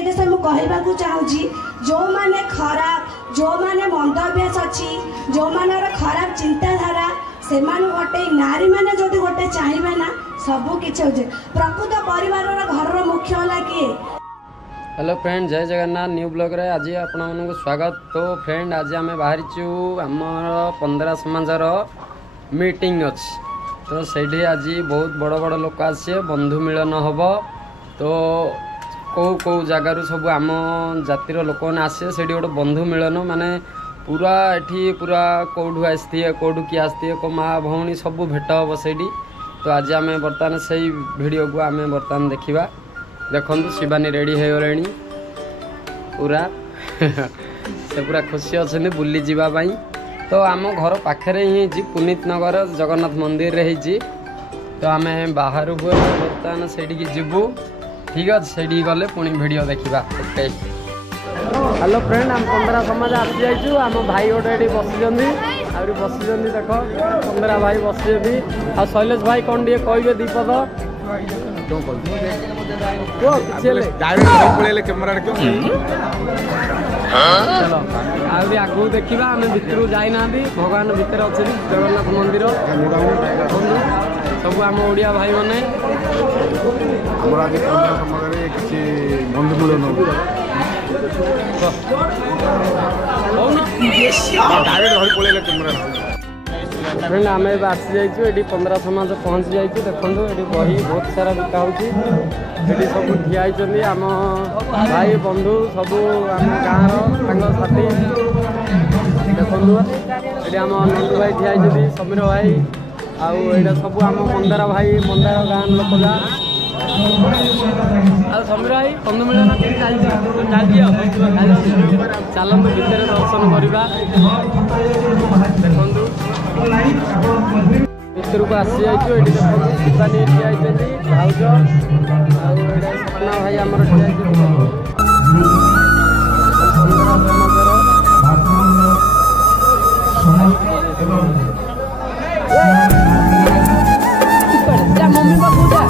ए देश मु कहबाकू चाहूँगी जो माने खराब जो माने मंद अभ्यास अच्छी जो मानर खराब चिंताधारा से गोटे नारी मैंने जदि गोटे चाहिए ना सबू किसी हो प्रकृत परिवार घर मुख्य होला किए। हेलो फ्रेंड जय जगन्नाथ न्यू ब्लॉग रे आज आपण मानक स्वागत। तो फ्रेंड आज आम बाहरी आमर 15 समाजर मीटिंग अच्छी तो से आज बहुत बड़ बड़ लोक आसे बंधु मिलन हम तो कौ कौ जगार सब आम जातिर लोक मैंने आसे से गोटे बंधु मिलन माने पूरा एठी पूरा कौटू आसती कौटू किए आसती को माँ भौणी सब भेट हम से तो आज आम बर्तमान से वीडियो को आम बर्तमान देखा देखु शिवानी रेडी हो गले पूरा से पूरा खुशी अच्छे बुली जावाई। तो आम घर पाखे ही पुनीत नगर जगन्नाथ मंदिर रही तो आम बाहर बर्तमान से जीवु ठीक अच्छे से गले पुणी वीडियो देखा। ओके हेलो फ्रेंड आम 15 समाज आसी जाइए आम भाई गोटे ये बसी देख 15 भाई बसी आ शैलेश भाई कौन टे कहे दीपद चलो आगू देखा आम भितर जाइना भगवान भितर अच्छे जगन्नाथ मंदिर सब आम ओडिया भाई मैंने फ्रेंड आम आसी जाइए 15 समाज पहुँची जाइए देखो ये बही बहुत सारा बिका होती सब ठियाई आम भाई बंधु सब आम गाँव साथी देखो ये आम नंदू भाई ठियाई समीर भाई आईटा सब आम मंदार भाई मंदार गाँ लोक जा समीर भाई बंधु मिलन चलतु भितर दर्शन करवा देखु भितर को आसी जाइए ये देखो शिवानी भाज सपना भाई आमर मम्मी बाबू जा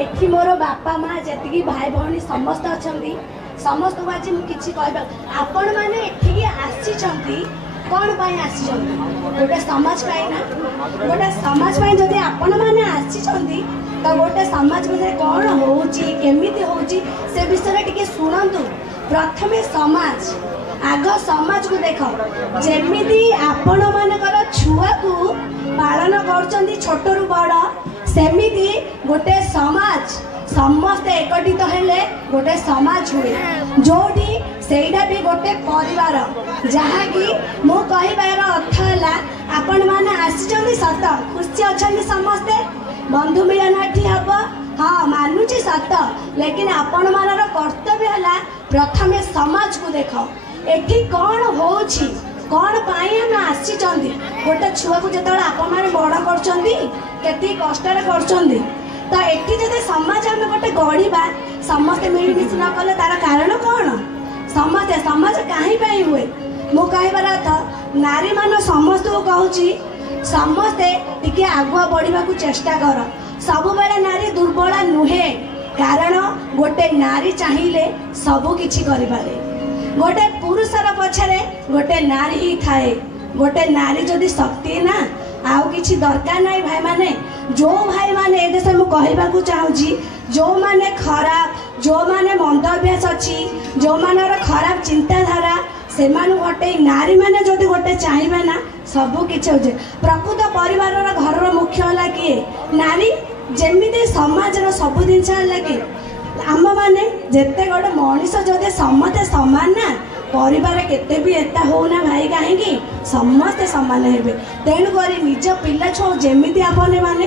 एठी मोर बापा माँ जी भाई भौणी समस्त अच्छा समस्त को आज मुझे कहबा आपण मैंने एठी आसी कौन पाई आसिचंदी गोटे समाज पाई ना गोटे समाज पाई जदि आपण माने आसिचंदी तो गोटे समाज में कौन होउची केमिति होउची से विषय टिके सुनंतु। प्रथमे समाज आग समाज को देख जेमिति आपण मानकर छुआ को पालन करचंदी छोटरू बड़ सेमिति गोटे समाज समस्ते एकत्रित हेले गोटे समाज हुए जोटी सेटा भी गोटे परिवार जहाँ कि मो कहबार अर्थ है आपण मैंने आसी सत खुशी अच्छा समस्ते बंधु मिलन ये हम हाँ मानुची सत लेकिन आपण मानर कर्तव्य है प्रथम समाज को देख एठी कौन होची कौन पाई हम आसी गोटे छुआ को जो आपण मैंने बड़ कर कष्ट कर तो एठी जदि समाज आम गोटे गढ़ा समस्ते मिलमिश न कले तार कारण कौन समस्ते समाज कहीं हुए मु कहबार अर्थ नारी मान समस्त को कहूँ समस्ते टिके आगुआ बढ़ा को चेष्टा कर सब बेले नारी दुर्बल नुहे कारण गोटे नारी चाहिए सबू किछि करिपारे गोटे पुरुषर पछरे गोटे नारी ही थाए गोटे नारी जदि शक्ति ना आउ किछि दरकार नहीं भाई माने जो भाई माने ए देश मु कहबाकू चाहूची जो माने खराब जो माने मंद अभ्यास अच्छी जो मानर खराब चिंताधारा से गोटे नारी माने जदि गोटे चाहिए ना सबू किछि होजे प्रकृत परिवार घर मुख्य है किए नारी जेमिति समाज सब जिनस लगे आम मैंने जिते गोटे मनीष जदि समस्ते सामान ना परिवार केते भी एता होना भाई कहीं समस्ते सामान हे तेणुक निज पिला छुआ जमी आपण मैंने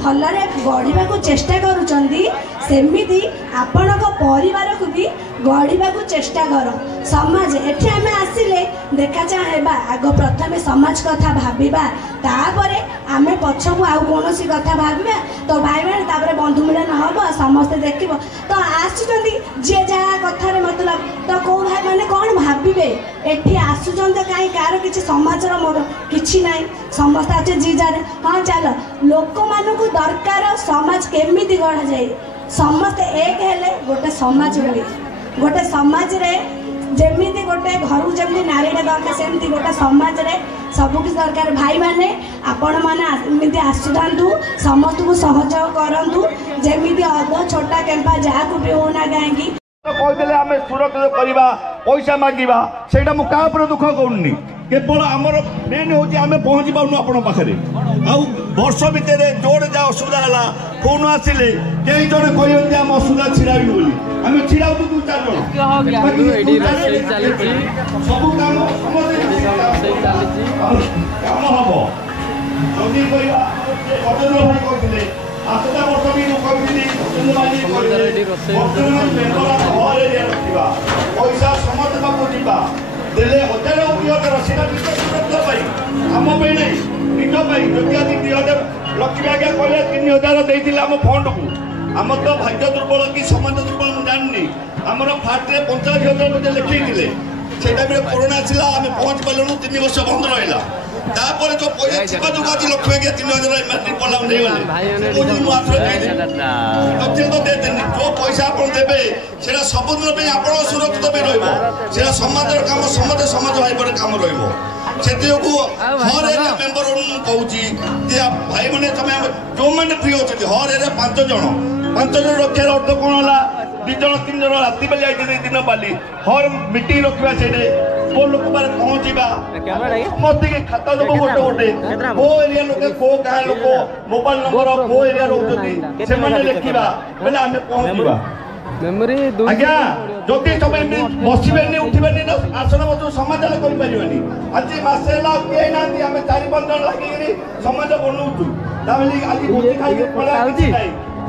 भलरे गढ़ा को चेष्टा करमि आपण परिवार को भी गढ़ा को चेष्टा कर समाज एठी आमे आसिले देखा चाहेबा आग प्रथमे समाज कथा भाबिबा तापरे आमे पछकू आउ कोनोसी कथा भाबिबा तो भाई मैंने तापरे बंधु मिलन हम समस्ते देखिबो तो आसुचंदी जे जहा कथारे मतलब तो को भाई माने कौन भाबिबे एठी आसुचंद काई कार किछि समाजर मोर किछि नाही समस्त अच्छे जी जाने हाँ चल लोक मानू दरकार समाज केमिति गढ़ा जाए समस्ते एक हेले गोटे समाज हुए गोटे समाज रे जेमिति गोटे घर जमी नारीटा दरकार सेमती गोटे समाज रे सब किसी दरकार भाई माने आपण मैंने आसुथांतु समस्त को सहयोग करंतु जेमिति अध छोटा केम्पा जहाँ को भी होना कहीं कहते आम सुरक्षित करवा पैसा मागिबा सेटा मु का पर दुख करूनी केवल आमर मेन हूँ आम पहुँची पाऊनु आपण पाखे आउ वर्ष भितर जोड़े जहाँ असुविधा है फोन आसिले कई जन कहते आम असुविधा छिड़ाबी बोली आम छिड़ा दू चार सब काम काम हम जदि कहते आसता वर्ष भी पैसा समस्त पाक जा देले 1000 2000 सीधा आम नहीं निज जदि आज 2000 लक्ष्मी आज्ञा कहले 3000 देते आम फंड को आम तो भाग्य दुर्बल कि समाज दुर्बल मुझे जाननी आमर फाटे 45,000 मुझे लिखे से टाइम कोरोना आसला आम पहुँच पार्लु 3 वर्ष बंद रहा तापर जो पैसा छिपा जो आज लक्ष्मी आज्ञा 3000 मैट्रिक पढ़ा जो पैसा आप देवे से सबुदिन आप सुरक्षित भी रहा समाज कम समझे समाज भाई पर कम रही हर एरिया मेम्बर कहूँ भाई मैंने तुम जो मैंने फ्री अच्छे हर एरिया 5 जन रक्षार अर्थ कौन है 2 जन 3 जन राति बेले आई दिन बाली हर मीटिंग रखा से लोक पारे पहुँचा समस्त खाता देव गोटे गोटे को एरिया लोके को गाँ लोक मोबाइल नंबर को एरिया रोचे से लिखा बेले आम पहुँचा आज्ञा जदि सब बसबे उठबे आसन बस समाज करें आज मसे किए ना आम 4-5 जन लगे समाज बनाऊँ आज भोजी खाई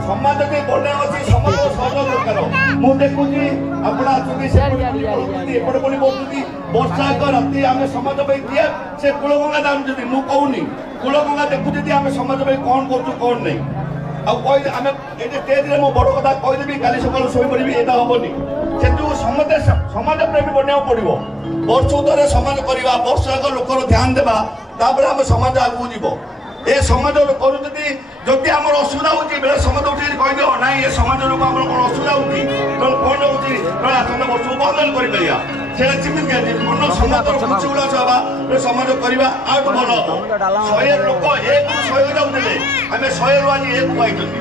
समाज के बना अच्छी समाज सहयोग दरकार मुझे देखुची आपटे पुणी बोलती वर्षा एक राति आम समाज दिए से कूलगंगा दाम जी मुझे कहूनी कूलगंगा देखुची आम समाज कौन कर कौन नहीं आम स्टेज में मो बड़ कथा कहीदेवी काली सकाल शोपड़ी यहाँ हेनी से समस्ते समाज प्रेमी बनवा पड़ो वर्ष थे समाज करवा वर्ष एक लोकर ध्यान देवा आम समाज आगू जीव ए समाज करुँगी जदि आम असुविधा हो समाज उठे कहीदेव ना ये समाज लोक आम कौन असुविधा होती कौन हो आसंता वर्ष को बंधन कर ସେଟା ଚିମିତି ଦିଆଯାଏ ପୂର୍ଣ୍ଣ ସମାଜର କିଛି ଗୁଡ଼ା ହବା ସମାଜ କରିବା ଆଉ ଭଲ 100 ଲୋକ 1 ଯାଉଥିଲେ ଆମେ 100 ଆଜି 1 ପାଇଛନ୍ତି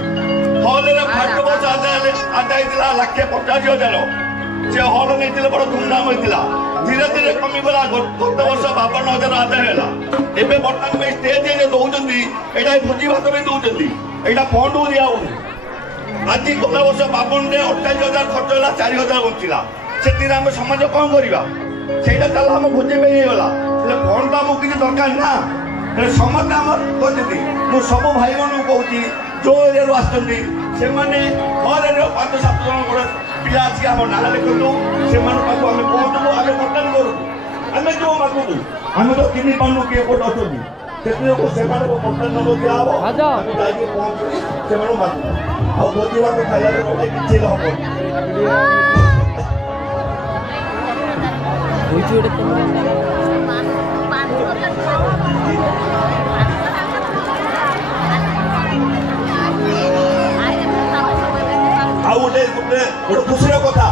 ହଲରେ ଫାଟ ବର୍ଷ ଆଦାୟ ହେଇଥିଲା 1,50,000 ସେ ହଲ ନେଇଥିଲେ ବଡ଼ ଧୁମଧାମ ହେଇଥିଲା ଧୀରେ ଧୀରେ କମିଗଲା ଗତ ବର୍ଷ 52,000 ଆଦାୟ ହେଲା ଏବେ ବର୍ତ୍ତମାନ ପାଇଁ ଷ୍ଟେଜ୍ ଦଉଛନ୍ତି ଏଇଟା ଭୋଜି ଭାତ ବି ଦଉଛନ୍ତି ଏଇଟା ଫଣ୍ଡ ଦିଆ ହଉନି ଆଜି ଗଲା ବର୍ଷ 52ରେ 28,000 ଖର୍ଚ୍ଚ ହେଲା 4,000 ବଞ୍ଚିଲା ସେଥିରେ ଆମେ ସମାଜ କ'ଣ କରିବା ସେଇଟା ଚାଲ ଆମ ଭୋଜି ପାଇଁ ହେଇଗଲା ହେଲେ ଫଣ୍ଡ ତ ଆମକୁ କିଛି ଦରକାର ନା ହେଲେ ସମସ୍ତେ ଆମର କରିଛନ୍ତି ମୁଁ ସବୁ ଭାଇମାନଙ୍କୁ କହୁଛି ଯେଉଁ ଏରିଆରୁ ଆସିଛନ୍ତି ସେମାନେ ଘରେ 5-7 ଜଣ ଗୋଟେ ପିଲା ଆସି ଆମ ନାଁ ଲେଖନ୍ତୁ ସେମାନଙ୍କ ପାଖକୁ ଆମେ ପହଞ୍ଚିବୁ ଆମେ କଣ୍ଟାକ୍ଟ କରୁଛୁ ଆମେ ଯେଉଁ ମାଗୁଛୁ ଆମେ ତ ଚିହ୍ନି ପାରୁନୁ କିଏ କୋଉଠି ଅଛନ୍ତି ସେଥିଯୋଗୁଁ ସେମାନଙ୍କୁ କଣ୍ଟାକ୍ଟ ନମ୍ବର ଦିଆହେବ ଆମେ ଯାଇକି ପହଞ୍ଚିବୁ ସେମାନଙ୍କୁ ମାଗୁଛୁ ଆଉ ଭୋଜି ଭାତ ଖାଇବାରେ ଗଲେ କିଛି ହବନି ଆଉ ଗୋଟେ ଖୁସିର କଥା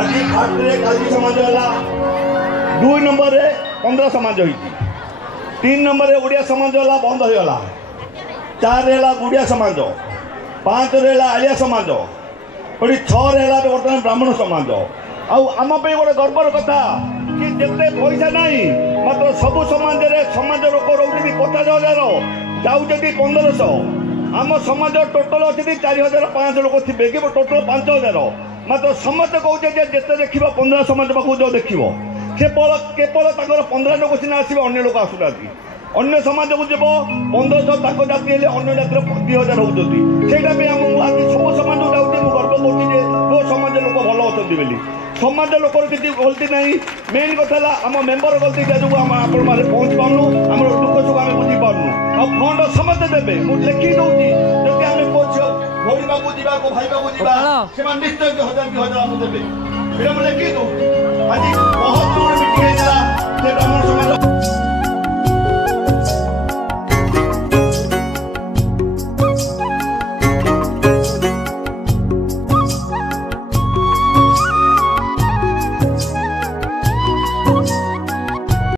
ଆଜି ଫାର୍ଷ୍ଟରେ କାଲି ସମାଜ ହେଲା 2 ନମ୍ବରରେ 15 ସମାଜ ହେଇଛି 3 ନମ୍ବରରେ ଓଡ଼ିଆ ସମାଜ ହେଲା ବନ୍ଦ ହେଇଗଲା 4ରେ ହେଲା ଗୁଡ଼ିଆ ସମାଜ 5ରେ ହେଲା ଆଳିଆ ସମାଜ 6ରେ ହେଲା ବର୍ତ୍ତମାନ ବ୍ରାହ୍ମଣ ସମାଜ ଆଉ ଆମ ପାଇଁ ଗୋଟେ ଗର୍ବର କଥା କି ଯେତେ ପଇସା ନାହିଁ ମାତ୍ର ସବୁ ସମାଜରେ ସମାଜ ଲୋକ ରହୁଛନ୍ତି 50,000 ଯାଉଛନ୍ତି 1,500 ଆମ ସମାଜ ଟୋଟାଲ ଅଛନ୍ତି 4,500 ଲୋକ ଥିବେ କି ଟୋଟାଲ 5,000 ମାତ୍ର ସମସ୍ତେ କହୁଛେ ଯେ ଯେତେ ଦେଖିବ 15 ସମାଜ ପାଖକୁ ଯେଉଁ ଦେଖିବ କେବଳ ତାଙ୍କର 15 ଲୋକ ସିନା ଆସିବେ ଅନ୍ୟ ଲୋକ ଆସୁନାହାନ୍ତି ଅନ୍ୟ ସମାଜକୁ ଯିବ 1,500 ତାଙ୍କ ଜାତି ହେଲେ ଅନ୍ୟ ଜାତିର 2,000 ହେଉଛନ୍ତି ସେଇଟା ବି ଆମ ଆଜି ସବୁ ସମାଜକୁ ଯାଉଛି ମୁଁ ଗର୍ବ କରୁଛି ଯେ କେଉଁ ସମାଜ ଲୋକ ଭଲ ଅଛନ୍ତି ବୋଲି ସମାଜ ଲୋକର କିଛି ଗଲତି ନାହିଁ ମେନ୍ କଥା ହେଲା ଆମ ମେମ୍ବର ଗଲତି ଯୋଗୁଁ ଆମେ ଆପଣମାନେ ପହଞ୍ଚି ପାରୁନୁ ଆମର ଦୁଃଖ ସୁଖ ଆମେ ବୁଝିପାରୁନୁ ଆଉ ଫଣ୍ଡ ସମସ୍ତେ ଦେବେ ମୁଁ ଲେଖି ଦେଉଛି ଯଦି ଆମେ ଭୋଳିବାକୁ ଯିବା ଭାଇବାକୁ ଯିବା ସେମାନେ ନିଶ୍ଚୟ 1,000-2,000 ଆମକୁ ଦେବେ ଏଇଟା ମୁଁ ଲେଖି ଦେଉଛି ଆଜି